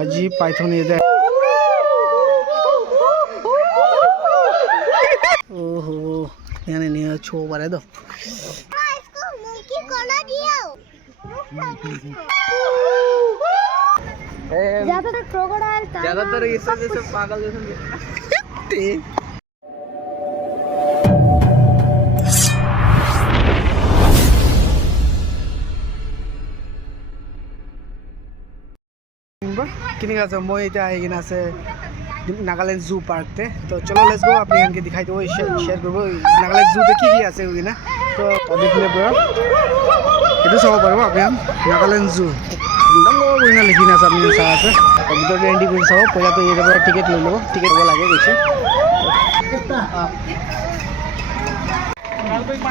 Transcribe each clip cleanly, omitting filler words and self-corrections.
আজি পাইথন এটা ओहो यानी नहीं छो बारे दो इसको मुंकी कोला दियो ज्यादातर क्रोकोडाइल ज्यादातर ये सब जैसे पागल जैसे किनी का मैं इतना आई किना से नागालैंड जू पार्क थे तो चलो लेट्स गो अपने इनके दिखाई दो शेयर करो नागालैंड जू देखी की आसे हुई ना तो देखले बड़ा itu sama baru apa ya Nagaland जू डंगो बोलना लिखी ना सब मिल साथ तो भीतर एंट्री कर सब पहले तो ये बड़ा टिकट ले लो टिकट वो लगे कैसे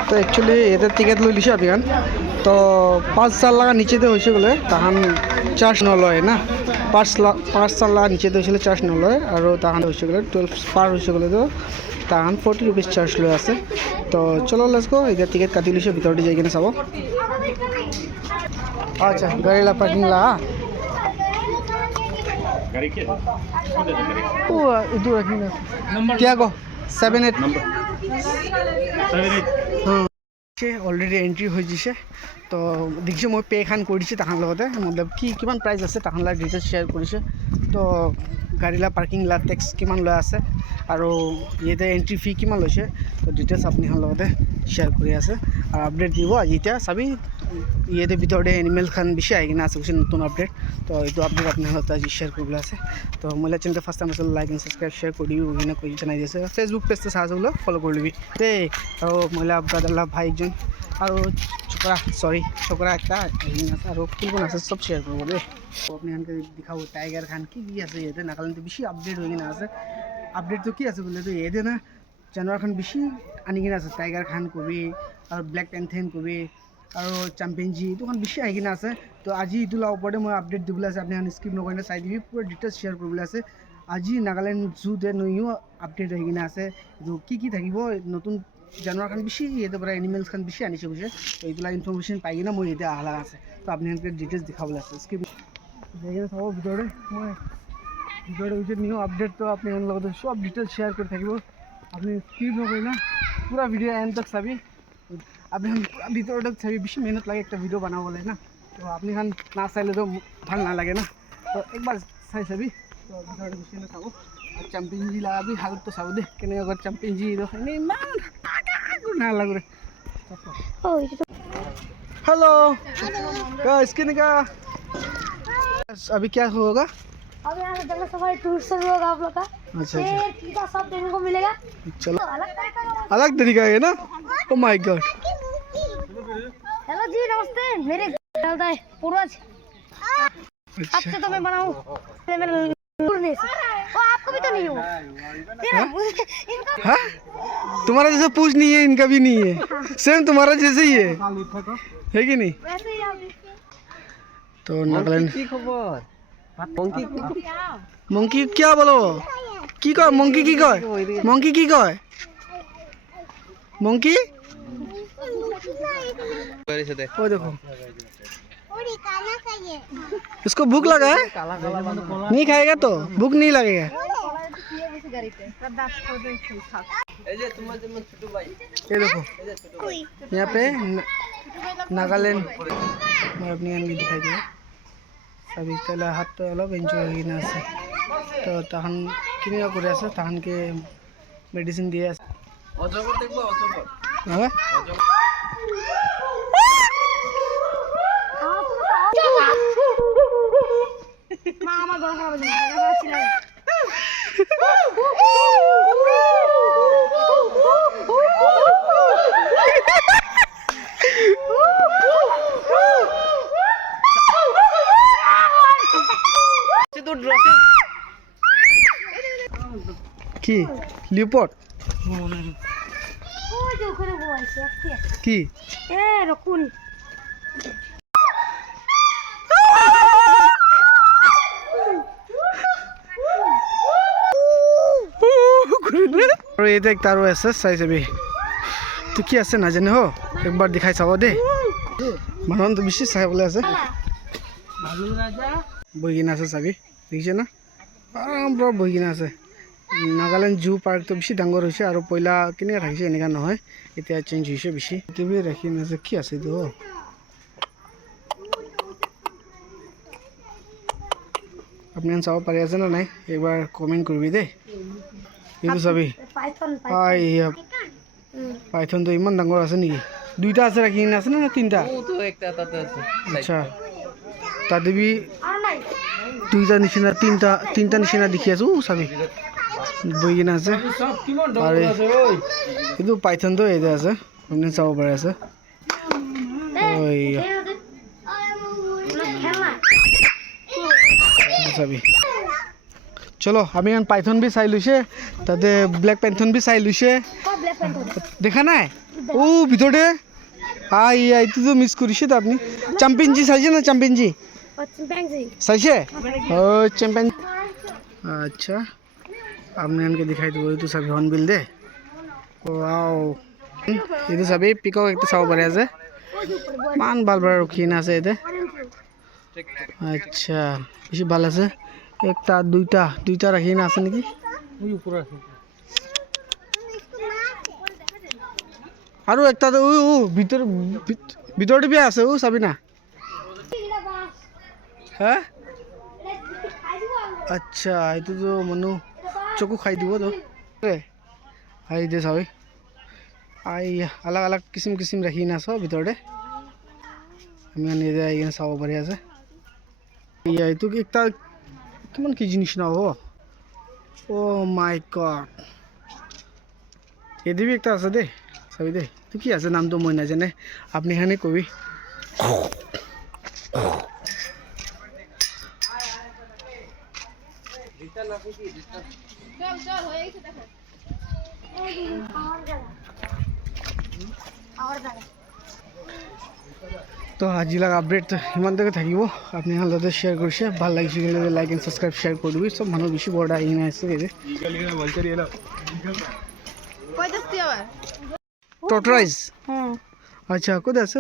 तो एक्चुअली ये टिकट ले लिया अभी तो 5 साल लगा नीचे तो होइसे गले तहन चार्ज न लय ना 5 साल लगा नीचे तो होइसे चार्ज न लय और तहन होइसे गले 12 पार होइसे गले तो तहन 40 रुपीस चार्ज लय আছে तो चलो लेट्स गो इधर टिकट काटी लिसे भीतर जाई किने साबो अच्छा गाड़ी ला पार्किंग ला गाड़ी के ओ इधर रखिना नंबर क्या को 78 नंबर 78 हां অলরেডি এন্ট্রি হৈ দিছে তো দেখিছে মই পে খান কৰি দিছে তাহান লগতে मतलब কি কিমান প্ৰাইস আছে তাহান লা ডিটেইলছ শেয়াৰ কৰিছে তো গাড়ীলা পাৰ্কিং লা ট্যাক্স কিমান লৈ আছে আৰু ইয়াতে এন্ট্ৰি ফি কিমান লৈছে তো ডিটেইলছ আপুনি হান লগতে শেয়াৰ কৰি আছে আৰু আপডেট দিব আজি এতিয়া সবই ইয়াতে ভিতৰতে এনিমেল খান বিষয় আহি কিনা আছে কিছু নতুন আপডেট তো এইটো আপডেট আপুনি হাতে আজি শেয়াৰ কৰিবলৈ আছে তো মইলা চেনেলটো ফাৰ্ষ্ট টাইম আছে লাইক এণ্ড সাবস্ক্ৰাইব শেয়াৰ কৰি দিব কিনা কৈ জনাই দিছে ফেসবুক পেজটো চাবলৈ ফলো কৰি লবি তে আৰু মইলা ব্ৰাদাৰলা ভাইজন আৰু छोकरा একটা আৰু কোন আছে সব শেয়ার করব রে তো আপনি আনকে দেখাবো টাইগার খান কি কি আছে এতে নাগাল্যান্ড বেশি আপডেট হই কিনা আছে আপডেট তো কি আছে বলে তো এতে না জানোয়ার খান বেশি আনি কিনা আছে টাইগার খান কবি আর ব্ল্যাক প্যান্থেন কবি আর চ্যাম্পিয়নজি তখন বেশি আহি কিনা আছে তো আজি ইতুলা ওপৰতে মই আপডেট দিবলৈ আছে আপনি স্কিপ নকৰিলে চাই দিবি পুরো ডিটেইলছ শেয়ার কৰিবলৈ আছে আজি নাগাল্যান্ড জুতে নিউ আপডেট হৈ কিনা আছে তো কি থাকিব নতুন জানোয়ার খান বেশি এতে পরে এনিমেলস খান বেশি আনিছে বুঝে তো এইগুলা ইনফরমেশন পাই কিনা মই এটা আহলা আছে তো আপনি এনকে ডিটেইলস দেখাবলৈ আছে স্কিপ দেখেন সব ভিতরে মই ভিতরে উঠে নিউ আপডেট তো আপনি এন লগত সব ডিটেইলস শেয়ার করে থাকিব আপনি স্কিপ নকৰিলা পুরা ভিডিও এন্ড তক চাবি আপনি ভিতরে তক চাবি বেশি মেহনত লাগে একটা ভিডিও বানাবলৈ না তো আপনি খান না চাইলে তো ভাল না লাগে না তো একবার চাই চাবি তো ভিতরে বেশি না চাবো चैंपियनजी लगा भी हालत तो सब दे कि अगर चैंपियनजी तो नहीं मान ना लग रहे हेलो गाइस किन का अभी क्या होगा अब यहाँ से जंगल सफारी टूर शुरू होगा आप लोग का अच्छा शेर चीता सब देखने को मिलेगा चलो अलग अलग तरीका है ना ओ माय गॉड हेलो जी नमस्ते मेरे चलता है पूर्वज अब से तो मैं बनाऊं आपको भी तो नहीं हो हाँ तुम्हारा जैसा पूछ नहीं है इनका भी नहीं है सेम तुम्हारा जैसे ही है कि नहीं वैसे ही आप तो नागालैंड की खबर मंकी क्या बोलो की कय मंकी की कय मंकी की कय मंकी ओ देखो इसको भूख लगा है नहीं खाएगा तो भूख नहीं लगेगा ये देखो यहाँ पे नागालैंड मैं अपनी आनगी दिखाई दिया सभी तला हाथ तो अलग एंजॉय होगी ना से तो तहन किनिया करे আছে तहन के मेडिसिन दिए আছে অজগর দেখবো অজগর হ্যাঁ मामा गोल खराब हो जाएगा अच्छी लगे কি লিওপট ओ जो करे वो ऐसे কি ए रकुन और ये देख तारो ऐसा साइज अभी तो क्या ऐसे ना जाने हो एक बार दिखाई चाहो दे मानन तो विशेष है बोले ऐसे भालू राजा বহি কিনে আছে চাবি দেখিছে না আৰাম পৰা বহি কিনে আছে নাগালেণ্ড জু পাৰ্কটো বেছি ডাঙৰ হৈছে আৰু পইলা কেনেকৈ থাকিছে এনেকুৱা নহয় এতিয়া চেঞ্জ হৈছে বেছি টিভি ৰাখি নাছে কি আছে এইটো আপুনি চাব পাৰি আছে না নাই একবাৰ কমেণ্ট কৰিবি দেই এইটো চাবি পাইথনটো ইমান ডাঙৰ আছে নেকি দুইটা আছে ৰাখি কিনে আছে না তিনিটা তো একটা তাতে আছে আচ্ছা তাতে বি দুইটা নিচিনা তিনিটা নিচিনা দেখি আছো চাবি বহি কিনে আছে সব কিমান আরে। ডলার আছে ওই কিন্তু পাইথনটো এইটো আছে আপুনি চাব পাৰে আছে ওই চাবি চলো আমি এখন পাইথন বি চাই লৈছে তাতে ব্লেক পেন্থন বি চাই লৈছে দেখা নাই ও ভিতৰতে এইটোতো মিছ কৰিছে তো আপুনি চেম্পিয়নজি চাইছে না চেম্পিয়নজি চাইছে ও চেম্পিয়ন আচ্ছা আপনি এনকে দেখাই দিব এইটো চাবি হর্নবিল দে ওয়াও এইটো চাবি পিকক একটা চাব পাৰে আছে মান ভাল ভাল ৰখি কিনে আছে এতে আচ্ছা বেছি ভাল আছে একটা দুইটা ৰাখি কিনে আছে নেকি ওই উপরে আছে আৰু একটা ভিতৰতে বিয়া আছে চাবি না হা আচ্ছা এইটোতো মানুহ চকু খাই দিব তো আই দে চাবি আলাগ কিচিম ৰাখি কিনে আছ ভিতৰতে আমি নিজে আহি কিনে চাব পাৰি আছে এইটো একটা কিমান কেজি নিচিনা হ'ব অ' মাই গড এদিবি একটা আছে দেই চাবি দেই তো কি আছে নামটো মই নাজানে আপনি এখানে কবি তো আজিলাক আপডেট ইমানলৈকে থাকিব আপুনি লগতে শ্বেয়াৰ কৰিছে ভাল লাগিছে কিন্তু লাইক এণ্ড ছাবস্ক্ৰাইব শ্বেয়াৰ কৰি দিবি চব মানুহ বেছি বৰ্ডা আহি আছে টৰ্টৰাইজ আচ্ছা ক'ত আছে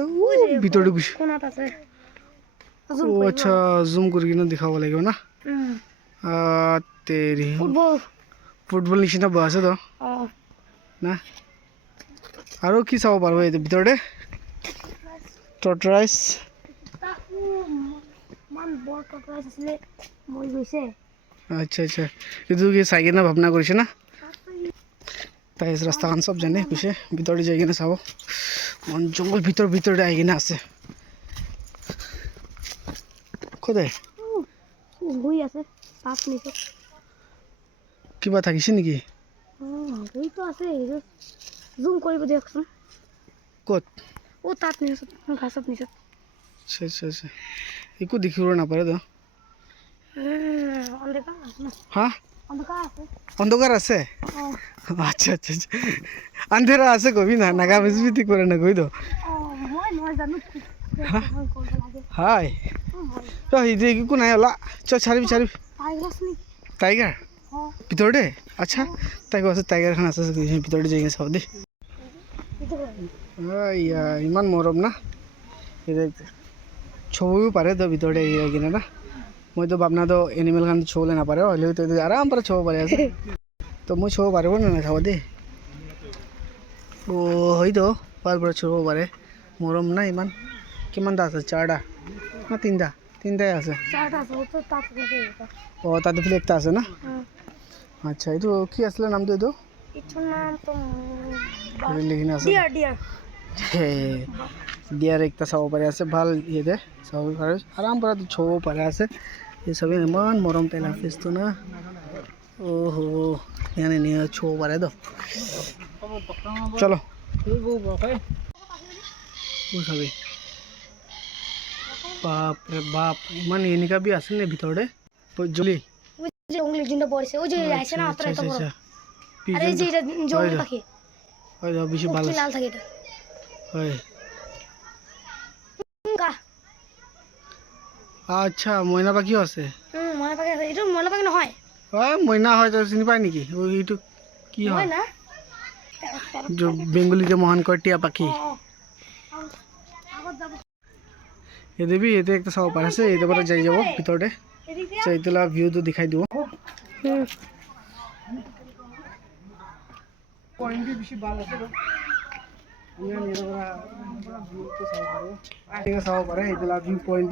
ভিতৰতে গৈছে ও আচ্ছা জুম কৰি কিনে দেখাব লাগিব না তেৰি ফুটবল নিচিনা বহ আছে তো না আৰু কি চাব পাৰব এইটো ভিতৰতে টৰ্টৰাইজ আচ্ছা এইটো কি চাই কিনে ভাৱনা কৰিছে না তাই ৰাস্তাখন চব জানে কৈছে ভিতৰতে যাই কিনে চাব মন জংঘল ভিতৰতে আহি কিনে আছে ক'তে কিবা থাকিছে নেকি জুম কৰিব দিয়কচোন ক'ত তাত নিছত ঘাছত নিছত আচ্ছা একো দেখিব নাপাৰে তো হা অন্ধকাৰ আছে আচ্ছা আন্ধেৰা আছে কবি না নাগা বিজবিতি কৰে না কই তো হাই তো এইটো একো নাই ওলা চাৰিবি টাইগাৰ ভিতৰতে আচ্ছা টাইগাৰ আছে টাইগাৰখন আছে ভিতৰতে যাই কিনে চাব দেই ইমান মৰম না ছবিও পাৰে তো ভিতৰতে আহি কিনে না মইতো ভাবনাতো এনিমেল খান ছবলৈ নাপাৰে হ'লেও তো আৰাম পৰা ছব পাৰে আছে তো মই ছব পাৰিব না চাব দেই হয়তো ভাল পৰা ছব পাৰে মৰম না ইমান কিমানটা আছে চাৰটা না তিনিটাই আছে তাতে ফিলে একটা আছে না আচ্ছা এইটো কি আছিলে নামটো এইটো লিখিনে আছে ডিয়াৰ একটা চাব পাৰে আছে ভাল ইয়ে চাব পাৰে আৰাম পৰা ছব পাৰে আছে এই চবে ইমান মৰম পেলা ফেচটো না ওহো এনে নিয়ে ছব পাৰে তো চলো চাবি বাপৰে বাপ ইমান এনেকা বি আছে নে ভিতৰতে জলি বেছি ভাল হয় আচ্ছা মইনা পাখিও আছে মইনা হয় চিনি পায় নেকি এইটো কি হয় বেংগলীতে মহান কয় টিয়া পাখি এদেবি এতে একটা চাব পাৰে আছে এইটো পৰা যাই যাব ভিতৰতে चैतला व्यू तो दिखाई दो पॉइंट भी बेसी ভাল আছে আমি নিৰগৰা ভিউ তো চাব পাৰো আইগা চাব পাৰে এইতলা ভিউ পইণ্ট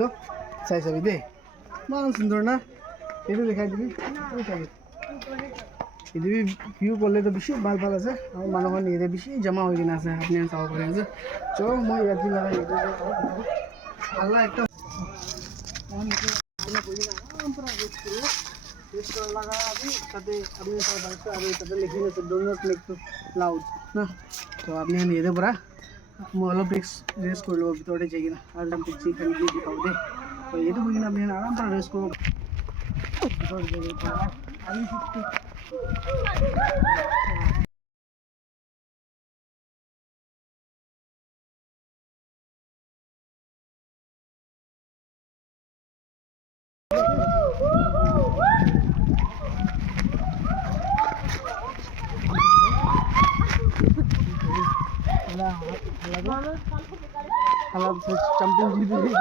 চাই চাবি দে মান সুন্দৰ না এইটো দেখাই দিবি এইটো ভিউ পড়লে তো বেছি ভাল ভাল আছে আৰু মানুহৰ নিৰে বেছি জমা হৈ কিনা আছে আপুনি চাব পাৰে যে চ মই ইয়াত লাগা এইটো আল্লাহ একটা लगा अभी तब अपने सब अभी तब लिखी है do not make too loud ना तो आपने हम ये पूरा मोबाइल पिक्स रेस कर लो ভিতরে যাই না আর हम पिक्स खाली भी दिखाओ दे तो ये तो बुझना अपने आराम से रेस को ভিতরে যাই अभी जंपिंग जी भी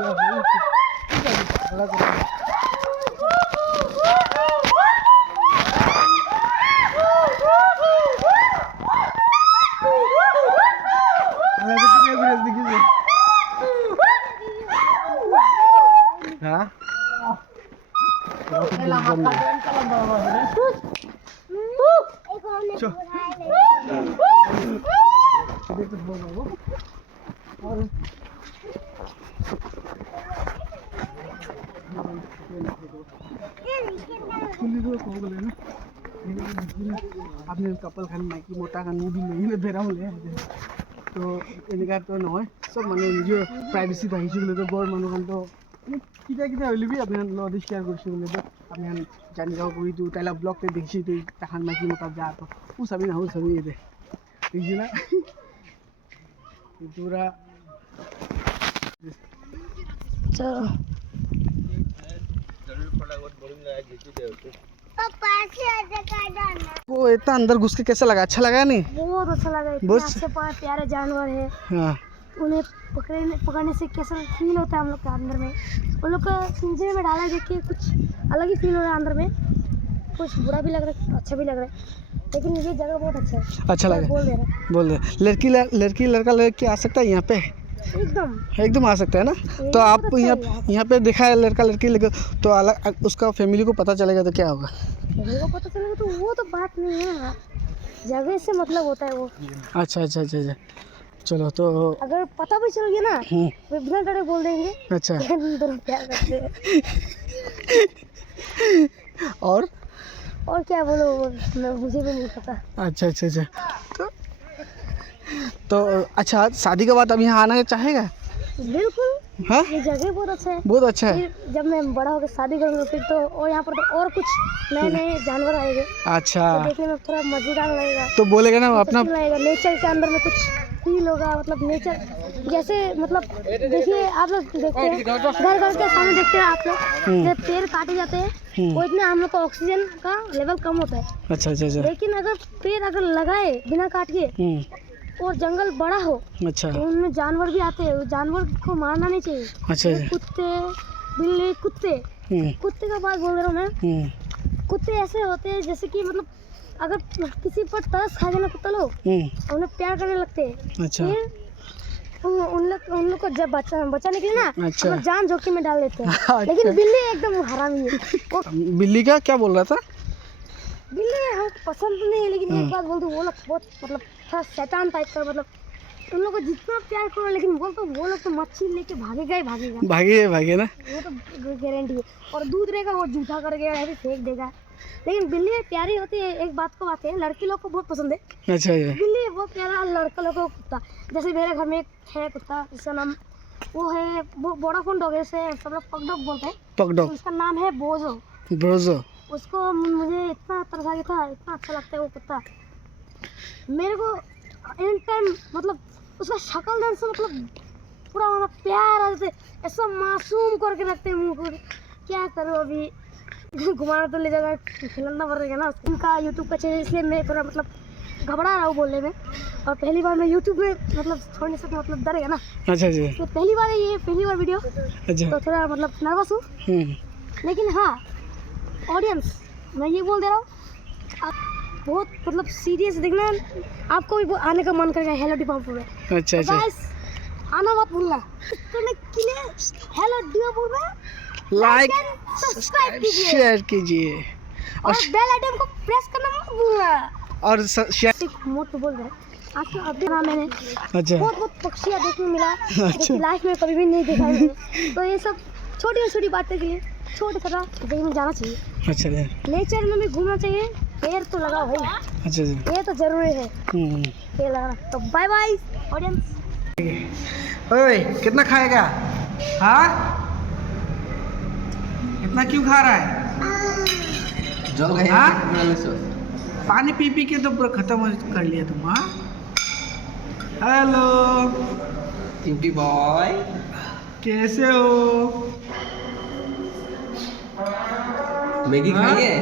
आपने कपल खान माइकी मोटा खान भी नहीं बेरा तो एनेका तो নহয় सब माने निजर प्राइवेसी राखिछु बोले तो बर मानु खान तो किता किता हइले भी आपन लड शेयर करछु बोले तो आपन जानि जाओ कोई तू ताला ब्लॉग पे देखछि तू ताखान माइकी मोटा जा तो उ सभी ना हो सभी ये दे देखिना पूरा चलो वो इतना अंदर घुस के कैसा लगा अच्छा लगा नहीं बहुत अच्छा लगा बहुत इतने प्यारे जानवर है हाँ उन्हें पकड़ने से कैसा फील होता है हम लोग के अंदर में उन लोग का पिंजरे में डाला देख के कुछ अलग ही फील हो रहा है अंदर में कुछ बुरा भी लग रहा है अच्छा भी लग रहा है लेकिन ये जगह बहुत अच्छा है अच्छा लगा बोल दे लड़की लड़का लेके आ सकता है यहाँ पे एकदम आ सकता है ना तो आप यहाँ पे देखा है लड़का लड़की लेकर तो अलग उसका फैमिली को पता चलेगा तो क्या होगा फैमिली को पता चलेगा तो वो तो बात नहीं है जगह से मतलब होता है वो अच्छा अच्छा अच्छा अच्छा चलो तो अगर पता भी चल गया ना तो बिना डरे बोल देंगे अच्छा दोनों प्यार करते हैं और क्या बोलो मुझे भी नहीं पता अच्छा अच्छा अच्छा तो अच्छा शादी के बाद अब यहाँ आना चाहेगा बिल्कुल हाँ ये जगह बहुत अच्छा है बहुत अच्छा है फिर जब मैं बड़ा होकर शादी करूँगा फिर तो और यहाँ पर तो और कुछ नए नए जानवर आएंगे अच्छा तो देखने में थोड़ा मजेदार लगेगा तो बोलेगा ना अपना लगेगा नेचर के अंदर में कुछ फील होगा मतलब नेचर जैसे मतलब देखिए आप लोग देखते हैं घर के सामने देखते हैं आप लोग जब पेड़ काटे जाते हैं वो इतने हम लोग का ऑक्सीजन का लेवल कम होता है अच्छा अच्छा अच्छा लेकिन अगर पेड़ अगर लगाए बिना काट के और जंगल बड़ा हो अच्छा तो उनमें जानवर भी आते हैं जानवर को मारना नहीं चाहिए अच्छा कुत्ते बिल्ली कुत्ते का बात बोल रहा हूँ मैं कुत्ते ऐसे होते हैं जैसे कि मतलब अगर किसी पर तरस खा जाना कुत्ता लोग उन्हें प्यार करने लगते हैं अच्छा फिर उन लोग को जब बच्चा निकले ना अच्छा तो जान जोखिम में डाल देते हैं अच्छा। लेकिन बिल्ली एकदम हरामी है बिल्ली का क्या बोल रहा था बिल्ली हमको पसंद नहीं है लेकिन एक बात बोल दूँ वो लोग बहुत मतलब थोड़ा शैतान टाइप का मतलब उन लोग को जितना प्यार करो लेकिन वो लोग तो मच्छी लेके भागेगा ही भागे ना वो तो गारंटी है और दूध रहेगा वो जूठा करके ऐसे फेंक देगा लेकिन बिल्ली प्यारी होती है एक बात को बात है लड़की लोग को बहुत पसंद है अच्छा बिल्ली बहुत प्यारा लड़का लोग को कुत्ता जैसे मेरे घर में एक है कुत्ता जिसका नाम वो है वो वोडाफोन डॉग है से सब लोग पग डॉग बोलते हैं उसका नाम है बोजो उसको मुझे इतना तरस आ गया था इतना अच्छा लगता है वो कुत्ता मेरे को इन टाइम मतलब उसका शक्ल देख से मतलब पूरा मतलब प्यार आ जाते ऐसा मासूम करके रखते हैं मुँह को क्या करूँ अभी घुमाना तो ले जाएगा खिलाना पड़ेगा ना उनका यूट्यूब का चैनल इसलिए मैं थोड़ा मतलब घबरा रहा हूँ बोलने में और पहली बार मैं यूट्यूब में मतलब छोड़ने से मतलब डरेगा ना अच्छा अच्छा तो पहली बार वीडियो अच्छा तो थोड़ा मतलब नर्वस हूँ लेकिन हाँ ऑडियंस मैं ये बोल दे रहा हूँ, आप बहुत मतलब सीरियस देखना, आपको भी आने का मन करेगा हेलो दीपापुर में। अच्छा तो अच्छा guys, आना मत भूलना। करने के लिए हेलो दीपापुर में लाइक सब्सक्राइब कीजिए शेयर कीजिए और बेल आइकन को प्रेस करना मत भूलना। और शेयर। एक मोट बोल रहे हैं आज तो अभी ना मैंने अच्छा बहुत बहुत पक्षियाँ देखने मिला जो अच्छा। कि लाइफ में कभी भी नहीं देखा है। तो ये सब छोटी छोटी बातें के लिए छोटा छोटा देखने जाना चाहिए, अच्छा अच्छा नेचर में भी घूमना चाहिए। पेड़ तो लगाओ भाई, अच्छा ये तो जरूरी है पेड़ लगाना। तो बाय बाय ऑडियंस। ओए कितना खाएगा? हाँ इतना क्यों खा रहा है? जल हाँ? गए पानी पी पी के तो पूरा खत्म कर लिया तुम। हाँ हेलो चिंटी बॉय कैसे हो? मैगी हाँ? खाइए।